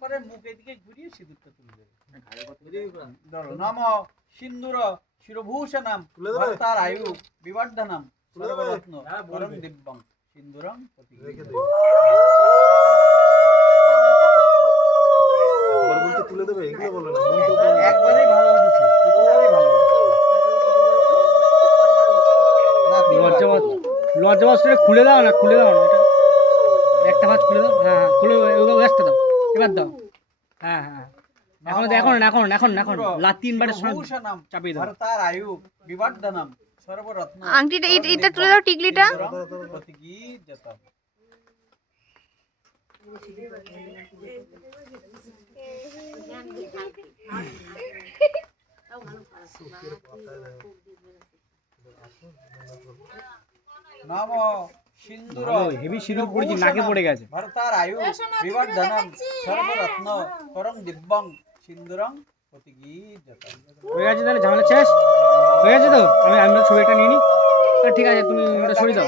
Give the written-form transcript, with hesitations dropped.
তারপরে মুখ এদিকে ঘুরিয়ে সিঁদুরটা তুলে দেবে। ধরো নম সিন্দুর শিরভূষণম ভরতার আয়ু বিবর্ধনম সর্বরত্ন পরম দিব্যং সিন্দুরং তুলে দেবে এগুলো বলো না একবারই ভালো উঠেছে, প্রথমবারই ভালো লজ্জাবস্ত্রে খুলে দাও না, খুলে দাও না, এটা একটা ভাঁজ খুলে দাও। হ্যাঁ হ্যাঁ খুলে একটা দাও, এবার দাও। হ্যাঁ হ্যাঁ এখন এখন এখন এখন এখন তিনবারের সময় শিরভূষণম চাপিয়ে দাও। ভরতার আয়ু বিবর্ধনম সর্বরত্ন আংটিটা এটা তুলে দাও, টিকলিটা। প্রতিগীযতম। নম সিন্দুর হেভি সিঁদুর পড়েছি, নাকে পড়ে গেছে। ভরতার আয়ু বিবর্ধনম সর্বরত্ন পরম দিব্যং সিন্দুরং প্রতিগীযতম। হয়ে গেছে তাহলে, ঝামেলা শেষ হয়ে গেছে তো। আমি ছবিটা নিয়ে নিই। ঠিক আছে, তুমি ওটা সরিয়ে দাও।